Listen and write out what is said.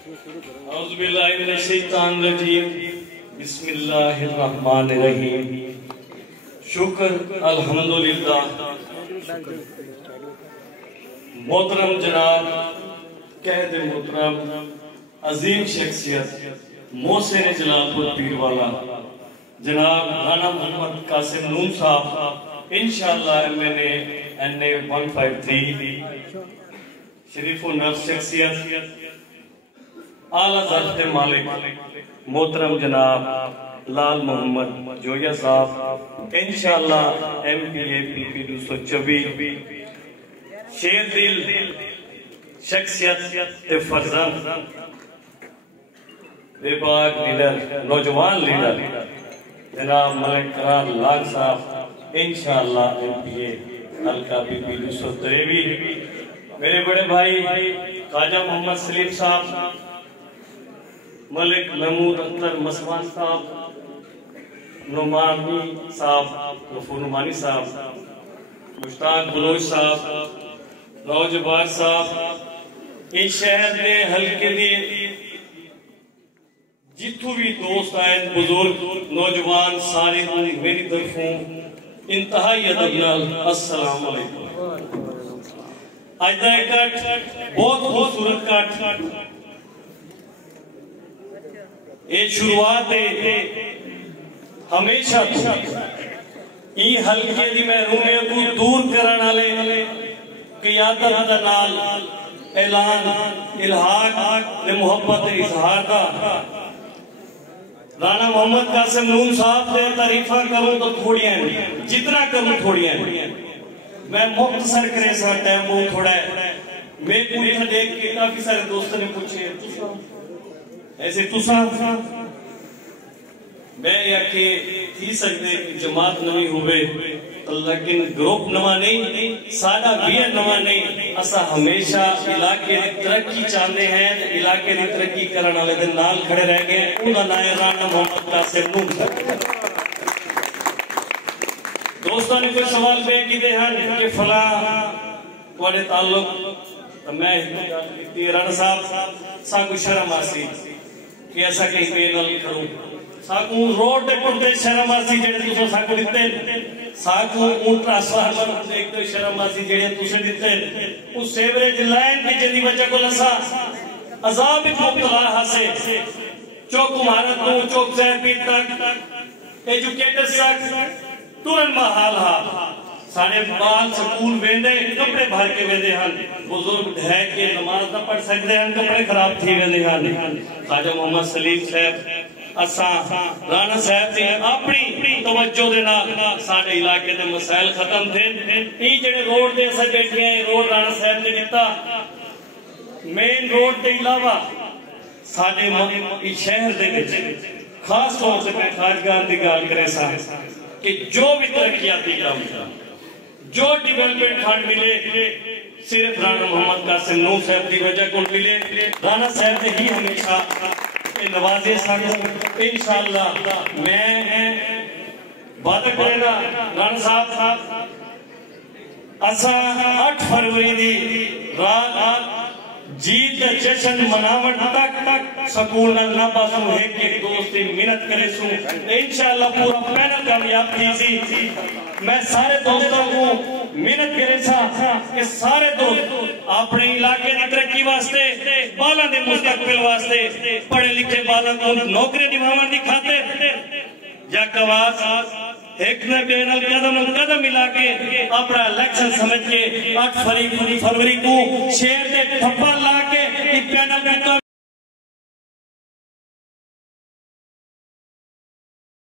اعوذ باللہ من الشیطان الرجیم بسم اللہ الرحمن الرحیم شکر الحمدللہ محترم جناب قائد محترم عظیم شخصیت محسن جلال پور پیر والا جناب رانا محمد قاسم نون صاحب انشاءاللہ MNA 153 شریف النفس شخصیت اعلیٰ ذات مالک محترم جناب لال محمد جویا صاحب انشاءاللہ MPA PP 224 شیر دل شخصیت فرزند بے باک لیڈر نوجوان لیڈر جناب ملک قرار لاگ صاحب انشاءاللہ MPA حلقہ PP 223 میرے بڑے بھائی خواجہ محمد سلیم صاحب ملک محمود اختر مسوان صاحب نعمانی صاحب غفور نعمانی صاحب مشتاق بلوچ صاحب روج بار صاحب اس شہر دے حلقے دے جتو بھی دوست آئیں بزرگ نوجوان سارے میری طرفوں انتہائی ادب السلام علیکم آج دا ایک بہت خوبصورت کٹ یہ شروعات ہمیشہ ای حلقے دی محرومے کو دور کرانا لے قیادت دا نال اعلان الحاق لے محبت اظہار دا رانا محمد قاسم نون صاحب دے تعریفہ کروں تو تھوڑی ہیں جتنا کروں تھوڑی ہیں میں مختصر کرے سا ٹائم وہ تھوڑا ہے میں پوری تھا دیکھ کے کافی سارے دوستوں نے پوچھے ایسے تُسا میں یا کہ تھی سکتے جماعت نوی ہوئے لیکن گروپ نوا نہیں سادہ بیئر نوا نہیں اسا ہمیشہ علاقے دی ترقی چاندے ہیں علاقے دی ترقی کرنا لے دن نال کھڑے رہ گئے انہا نائے رانا محمد قاسم نون صاحب دوستان نے کوئی سوال بے کی دے ہیں کہ فلاں کوڑے تعلق میں رانا صاحب ساکو شرم آسی کہ ایسا کہیں بے نل کروں ساکو روڈ دے کردے شرم آسی جڑے تو ساکو دیتے ساکو اونٹرا سوار دیکھ دے شرم آسی جڑے تو دیتے اس سیوریج لائن کی جدی وجہ کو لسا عذاب مبتلا ہاسے چوک مہارت نو چوک زہبی تک ایجوکیٹر ساکھ تورن محال ہا ساڑھے بال سکول ویندے کپڑے بھر کے ویندے ہن بزرگ ہے کہ نماز نہ پڑھ سکتے ہیں کپڑے خراب تھی ویندے ہن خواجہ محمد سلیم صاحب اساں رانا صاحب تھی اپنی توجہ دینا ساڑھے علاقے دے مسائل ختم تھے ای جڑے روڈ دے اسے بیٹھے ہیں روڈ رانا صاحب نے دیتا مین روڈ دے علاوہ ساڑھے شہر دے بچے خاص طور سے میں خارجگاہ دی گال کرے سا کہ جو بھی ترقیاتی کام تھا جو ڈیولپمنٹ فنڈ ملے صرف رانا محمد قاسم نون صاحب دی وجہ کو ملے رانا صاحب نے ہی ہمیشہ نوازے سکوں انشاءاللہ میں بات کرے گا رانا صاحب اسا 8 فروری دی رات جیت جشن مناوٹ تک سکول نہ باسوں ہے کہ دوستی منت کرے سوں انشاءاللہ پورا پینل کامیاب تھی سی میں سارے دوستوں کو منت کرے سا کہ سارے دوست اپنے علاقے دی ترقی واسطے بالا دے مستقبل واسطے پڑھے لکھے بالا کو نوکری دیوامن دکھاتے یا کواز ایک نے بینل قدم ملا کے اپنا الیکشن سمجھ کے 8 فروری کو شہر دے تھپا لا کے ایک پینل میں